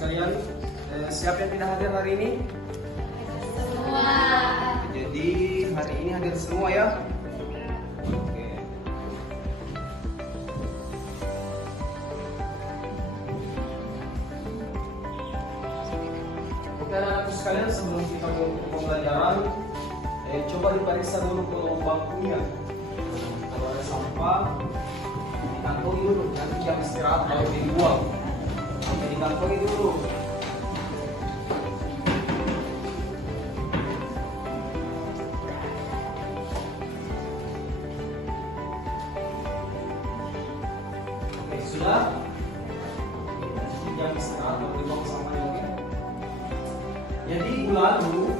sekalian, siapa yang tidak hadir hari ini? Semua. Jadi hari ini hadir semua ya. Oke. Oke anak-anakku sekalian, sebelum kita menutup pembelajaran, coba diperiksa dulu ke bangkunya. Kalau ada sampah, dikantongi dulu. Nanti jam istirahat baru dibuang. Oke, dikantongi dulu. Oke, sudah. Jam istirahat baru dibuang sampahnya, oke? Jadi minggu lalu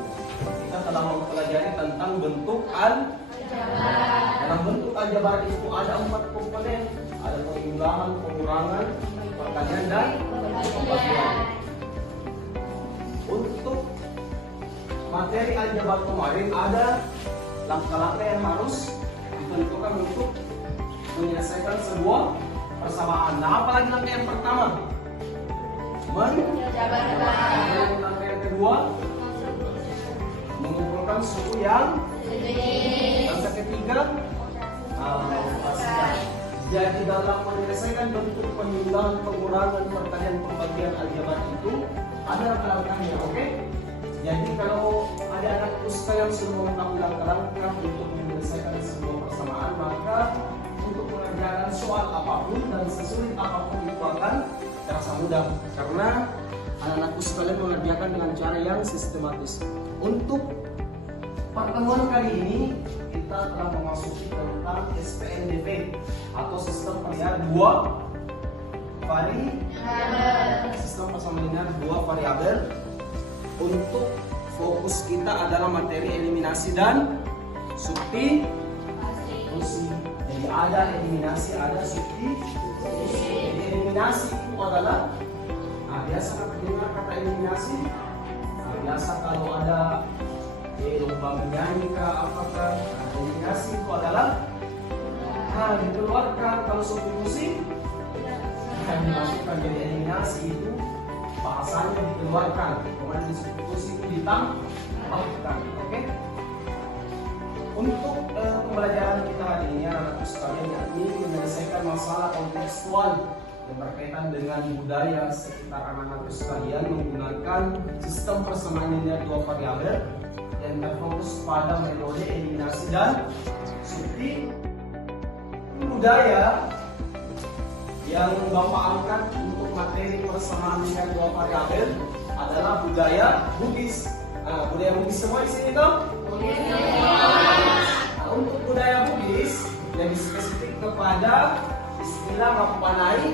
kita telah mempelajari tentang bentuk aljabar. Dalam bentuk aljabar itu ada 4 komponen. Ada penjumlahan, pengurangan, perkalian dan pembagian. Untuk materi aljabar kemarin ada langkah-langkah yang harus ditentukan untuk menyelesaikan sebuah persamaan. Nah, apalagi langkah yang pertama? Langkah yang kedua, mengumpulkan suku yang langkah ketiga, jadi dalam menyelesaikan bentuk penjumlahan, pengurangan, perkalian, pembagian aljabar itu ada langkah-langkahnya, oke? Jadi kalau ada anak usaha yang sudah mengetahui langkah-langkah untuk menyelesaikan sebuah persamaan, maka untuk mengerjakan soal apapun dan sesulit apapun itu akan terasa mudah, karena anak-anakku sekalian mengerjakan dengan cara yang sistematis. Untuk pertemuan kali ini kita telah memasuki tentang SPNDV atau sistem linear dua variabel. Sistem persamaan linear dua variabel. Untuk fokus kita adalah materi eliminasi dan substitusi. Jadi ada eliminasi, ada substitusi. Jadi eliminasi itu adalah, biasa kita dengar kata eliminasi. Biasa kalau ada lomba menyanyi kah, apakah eliminasi itu adalah dikeluarkan. Kalau substitusi dimasukkan. Jadi eliminasi itu bahasanya dikeluarkan, kemudian substitusi itu ditambahkan. Oke? Untuk pembelajaran kita hari ini anak-anak sekalian, yakni menyelesaikan masalah kontekstual yang berkaitan dengan budaya sekitar anak-anak sekalian menggunakan sistem persamaan linear dua variabel yang terfokus pada metode eliminasi dan substitusi. Budaya yang Bapak angkat untuk materi persamaan linear dua variabel adalah budaya Bugis. Budaya Bugis semua di sini toh? Untuk budaya Bugis lebih spesifik kepada istilah Mapanai.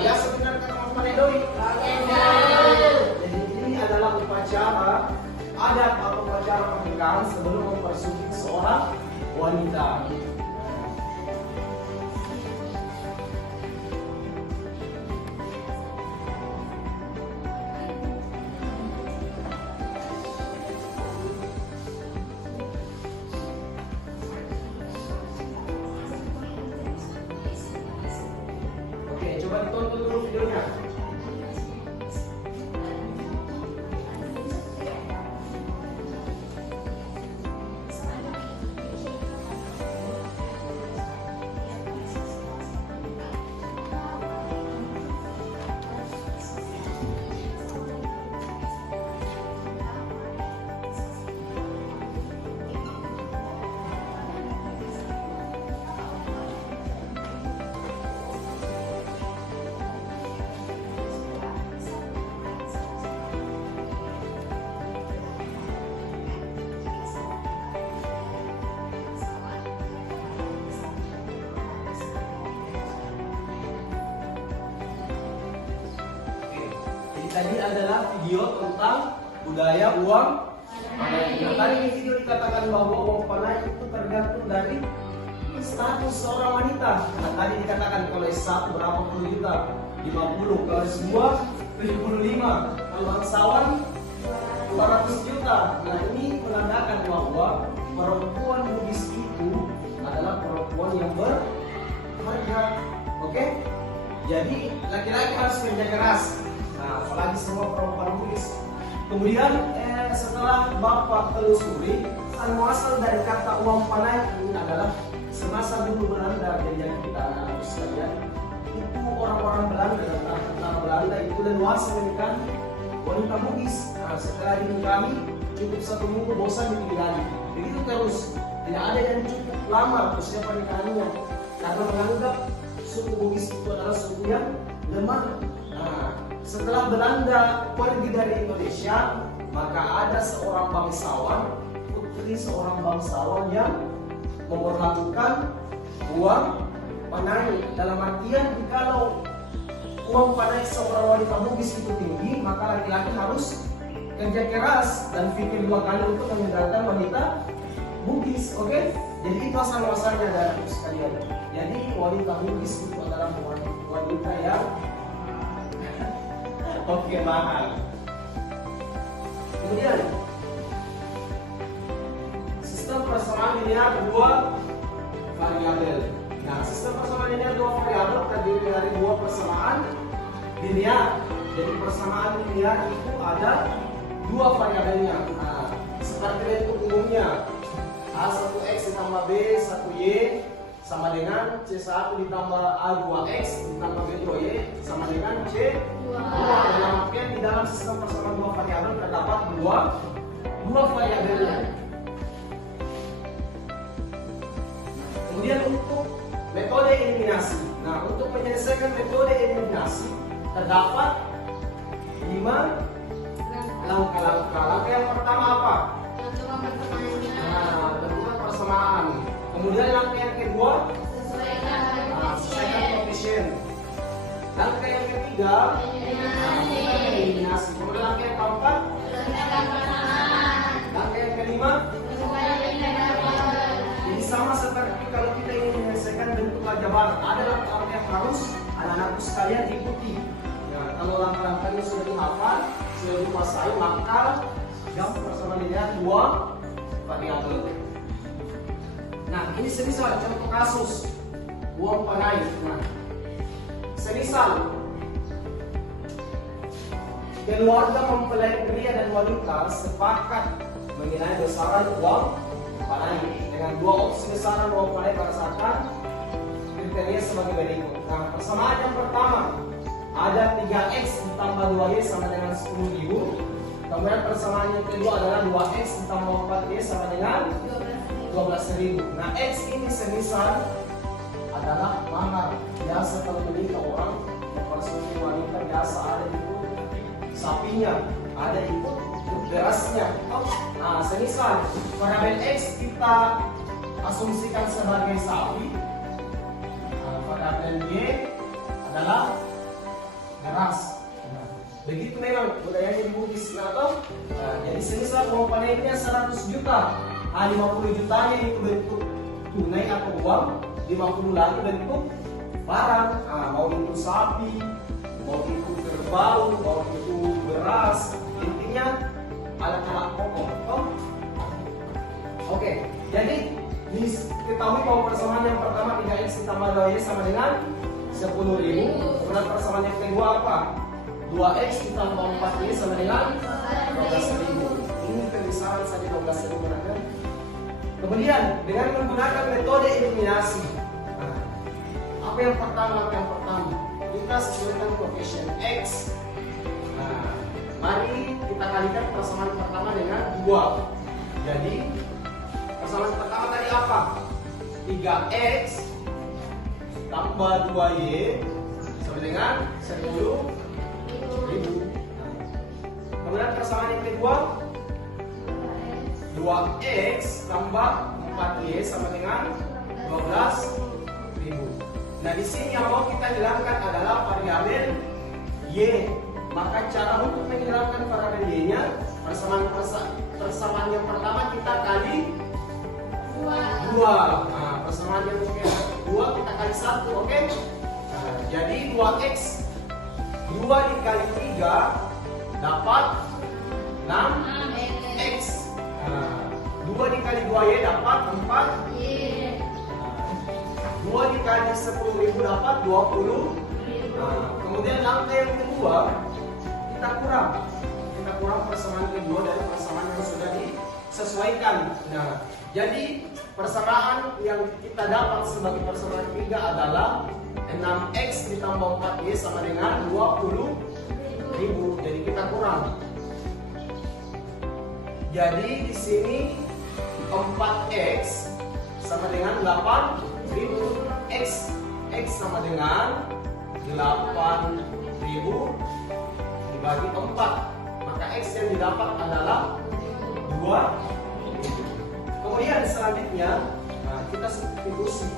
Biasa dengar kata Mapanai doi. Jadi ini adalah upacara adat atau upacara pernikahan sebelum mempersunting seorang wanita. Oke, coba ditonton dulu videonya. Tadi adalah video tentang budaya uang panai. Nah, tadi di video dikatakan bahwa uang panai itu tergantung dari status seorang wanita. Nah, tadi dikatakan kalau S1 berapa puluh juta? 50. Kalau S2 75. Kalau bangsawan 200 juta. Nah, ini menandakan bahwa perempuan Bugis itu adalah perempuan yang berharga. Oke? Jadi laki-laki harus kerja keras. Nah, apalagi semua penulis. Kemudian setelah Bapak telusuri, asal dari kata uang panai ini adalah semasa dulu Belanda, jadi kita anak sekalian, itu orang-orang Belanda dan tentara Belanda itu leluasa menikahi wanita Bugis. Nah, setelah dinikahi cukup 1 minggu bosan ditinggali. Begitu terus, tidak ada yang cukup lama usia pernikahannya karena menganggap suku Bugis itu adalah suku yang lemah. Nah, setelah Belanda pergi dari Indonesia, maka ada seorang bangsawan, putri seorang bangsawan yang memperlakukan uang panai. Dalam artian jikalau uang panai seorang wanita Bugis itu tinggi, maka laki-laki harus kerja keras dan pikir 2 kali untuk meninggalkan wanita Bugis. Oke? Jadi itu asal-asalnya dari sekalian. Jadi wanita Bugis itu adalah wanita yang oke, mahal. Kemudian sistem persamaan linear 2 variabel. Nah, sistem persamaan linear 2 variabel terdiri dari 2 persamaan linear. Jadi persamaan linear itu ada 2 variabelnya. Nah, seperti bentuk umumnya A1X ditambah B1Y sama dengan C1 ditambah A2X ditambah B2Y sama dengan C2. Dalam artian di dalam sistem persamaan 2 variabel terdapat dua variabelnya. Kemudian untuk metode eliminasi. Nah, untuk menyelesaikan metode eliminasi terdapat 5 langkah-langkah. Langkah yang pertama apa? Nah, tentukan persamaan. Kemudian langkah yang kedua, sesuaikan koefisien. Langkah yang ketiga, eliminasi. Kemudian langkah yang keempat, langkah yang kelima. Jadi sama seperti kalau kita ingin menyelesaikan bentuk aljabar, ada langkah-langkah yang harus anak-anakku sekalian ikuti. Nah, kalau langkah-langkahnya sudah dihafal, sudah dikuasai, maka gampang persamaan linear 2 variabel. Nah, ini semisal contoh kasus uang panai. Nah, semisal keluarga mempelai pria dan wanita sepakat mengenai besaran uang panai dengan 2 opsi besaran uang panai berdasarkan kriteria sebagai berikut. Nah, persamaan yang pertama ada 3x ditambah 2y sama dengan 10.000. Kemudian persamaan yang kedua adalah 2x ditambah 4y sama dengan 12.000. Nah, x ini semisal adalah mahar. Biasa kalau menikah orang mempersembahkan wanita biasa ada ikut sapinya, ada ikut berasnya. Nah, semisal variabel x kita asumsikan sebagai sapi, variabel y adalah beras. Begitu memang budayanya di Bugis. Nah, jadi semisal uang panainya 100 juta. 50 jutanya itu bentuk tunai atau uang, 50 lagi bentuk barang. Mau itu sapi, mau itu kerbau, mau itu beras, intinya alat-alat pokok. Oke, jadi diketahui bahwa persamaan yang pertama 3x ditambah 2y sama dengan 10.000. Kemudian persamaan yang kedua apa? 2x ditambah 4y sama dengan 12.000. Ini pemisahan saja 12.000 benar. Kemudian dengan menggunakan metode eliminasi. Nah, apa yang pertama? Kita sesuaikan koefisien x. Nah, mari kita kalikan persamaan pertama dengan 2. Jadi persamaan pertama tadi apa? 3x tambah 2y sama dengan 10.000. Kemudian persamaan yang kedua 2x tambah 4y sama dengan 12.000. Nah, di sini yang mau kita hilangkan adalah variabel y. Maka cara untuk menghilangkan variabel y-nya, persamaan yang pertama kita kali 2. Nah, persamaan yang kedua kita kali 1, oke? Nah, jadi 2x 2 dikali 3 dapat 6x. 2 dikali 2y dapat 4. 2 dikali 10.000 dapat 20. Kemudian langkah yang kedua kita kurang persamaan kedua dari persamaan yang sudah disesuaikan. Nah, jadi persamaan yang kita dapat sebagai persamaan ketiga adalah 6x ditambah 4y sama dengan 20.000. Jadi kita kurang. Jadi di sini 4x sama dengan 8.000. X sama dengan 8.000 dibagi 4. Maka X yang didapat adalah 2. Kemudian selanjutnya kita substitusi.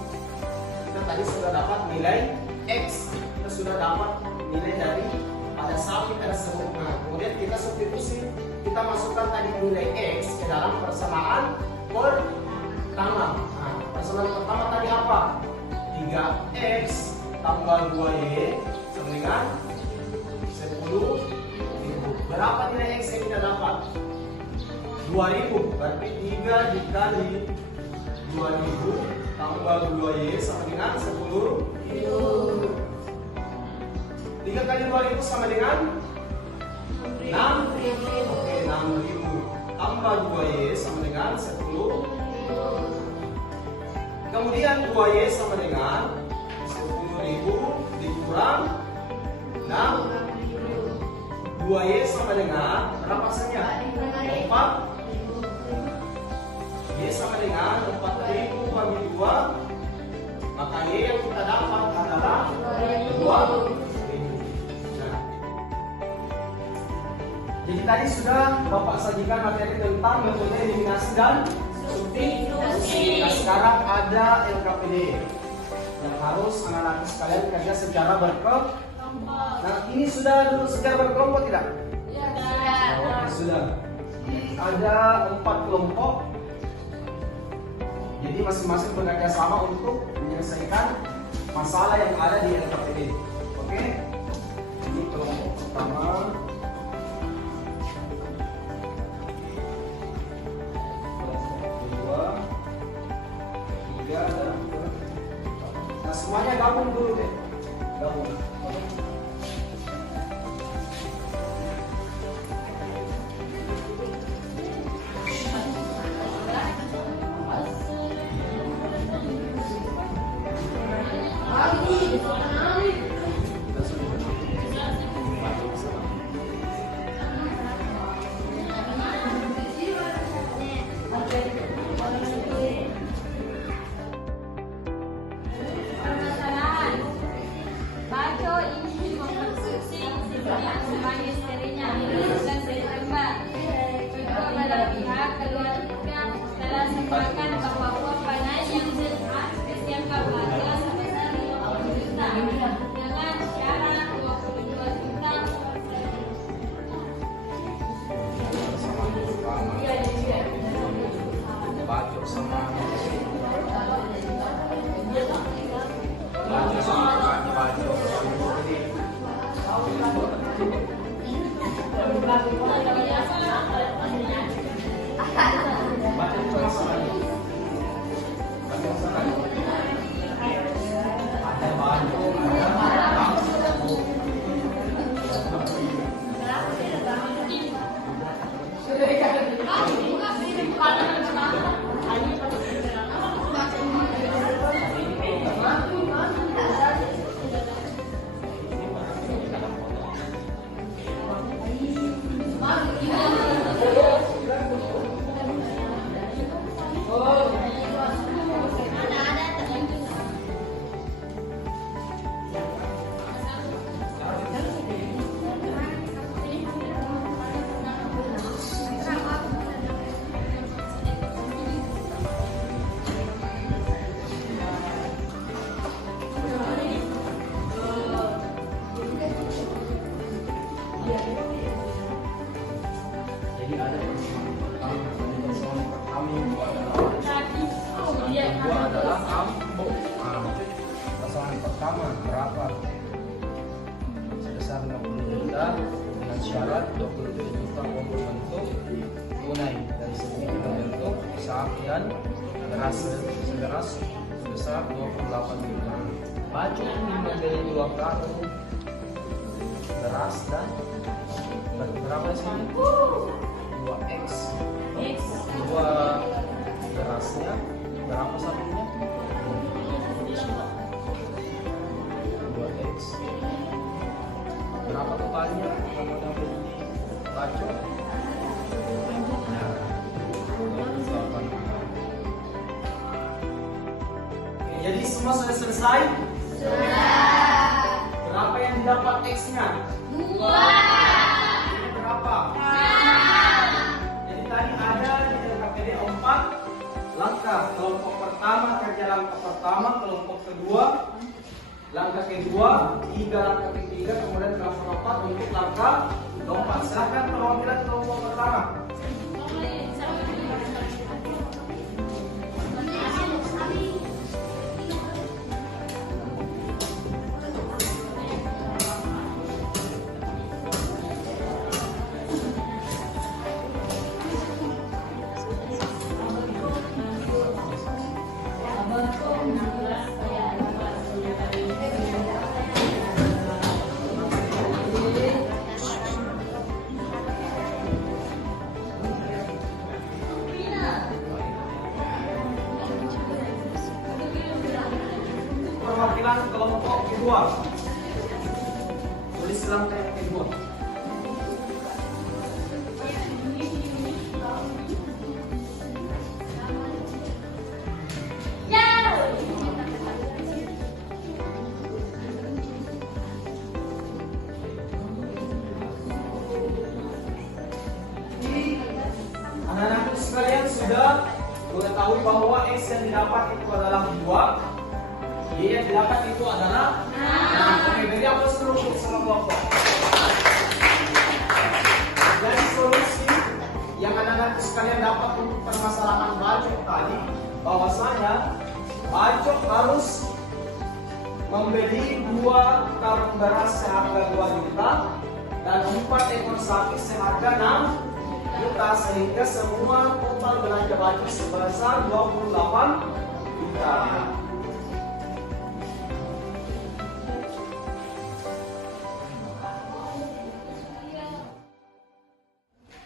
Kita tadi sudah dapat nilai X. Kita sudah dapat nilai dari pada saat kita sebut. Kemudian kita substitusi. Kita masukkan tadi nilai X ke dalam persamaan pertama. Persamaan pertama tadi apa? 3x tambah 2y sama dengan 10.000. Berapa nilai x yang kita dapat? 2.000. Berarti 3 dikali 2.000 tambah 2y sama dengan 10.000. 3 kali 2.000 sama dengan 6.000. Oke, 6.000 tambah 2y sama dengan 10.000. Kemudian 2y sama dengan 10.000 dikurang 6. 2y sama dengan berapa saja? 4. Y sama dengan 4.000 bagi 2. Maka y yang kita dapat adalah 2.000. Nah, jadi tadi sudah Bapak sajikan materi tentang metode eliminasi dan substitusi. Nah, sekarang ada LKPD yang harus anak-anak sekalian kerja secara berkelompok. Nah, ini sudah dulu secara berkelompok tidak? Ya. Sudah. Ada 4 kelompok. Jadi masing-masing bekerja sama untuk menyelesaikan masalah yang ada di LKPD. Oke? Ini kelompok pertama. Nah, semuanya gabung dulu deh. Gabung. Permasalahan. Baco ini mengkonsumsi yang sebagai serinya dan seri kembar. Kedua belah pihak kedua pihak telah sepakat bahwa uang panai yang disiapkan warga sebesar 50 juta dengan syarat 22 juta. Bacok sama pertama berapa? Sebesar 60 juta dengan syarat 27 juta uang berbentuk tunai dan sedikit berbentuk saham dan beras sebesar 28 juta. Baju ini membeli 2 karung beras dan Berapa sini? 2x. X. 2 berasnya. Berapa sapinya? 2x. Berapa totalnya kalau udah beli baju? Jadi semua sudah selesai? Sudah. Berapa yang didapat X-nya? 2. Ini berapa? 4. Jadi tadi ada di KPD 4 langkah. Kelompok pertama kerja langkah pertama, kelompok kedua langkah kedua, 3 langkah ketiga, kemudian kelompok keempat untuk langkah keempat. Silakan perwakilan kelompok pertama. Perwakilan kelompok kedua, tulis langkah yang kedua. Anak-anakku sekalian sudah mengetahui bahwa X yang didapat itu adalah 2, Y yang didapat itu adalah 6. Oke, jadi apa solusi sama kelompok? Dari solusi yang anak-anakku sekalian dapat untuk permasalahan Bacok tadi, bahwasanya Bacok harus membeli 2 karung beras seharga 2 juta dan 4 ekor sapi seharga 6 juta, sehingga semua total belanja baju sebesar 28 juta.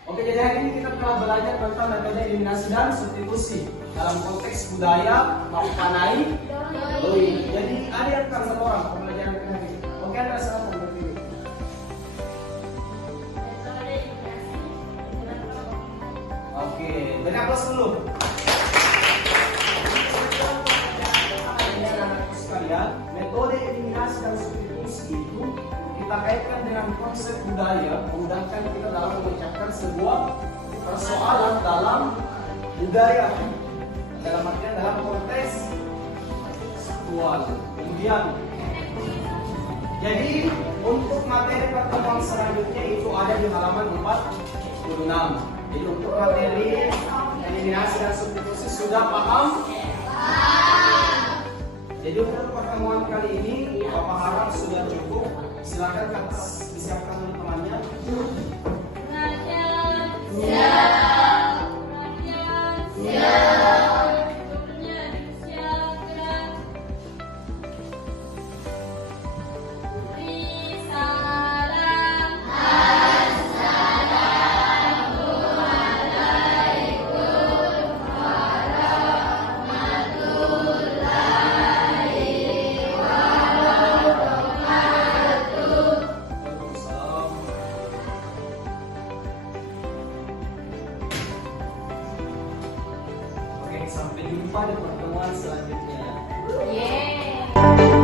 Oke, jadi hari ini kita telah belajar tentang metode eliminasi dan substitusi dalam konteks budaya Mapanai. Jadi ada yang satu orang pembelajaran hari ini. Oke, ada salah berdiri. Oke, beri aplaus dulu. Anak-anakku sekalian, metode eliminasi dan substitusi itu kita kaitkan dengan konsep budaya, memudahkan kita dalam memecahkan sebuah persoalan dalam budaya, dalam artian dalam konteks seksual. Kemudian, jadi untuk materi pertemuan selanjutnya itu ada di halaman 46. Jadi untuk materi eliminasi dan substitusi sudah paham? Jadi untuk pertemuan kali ini, Bapak harap sudah cukup. Silakan disiapkan dulu temannya. Sampai jumpa di pertemuan selanjutnya. Yeah.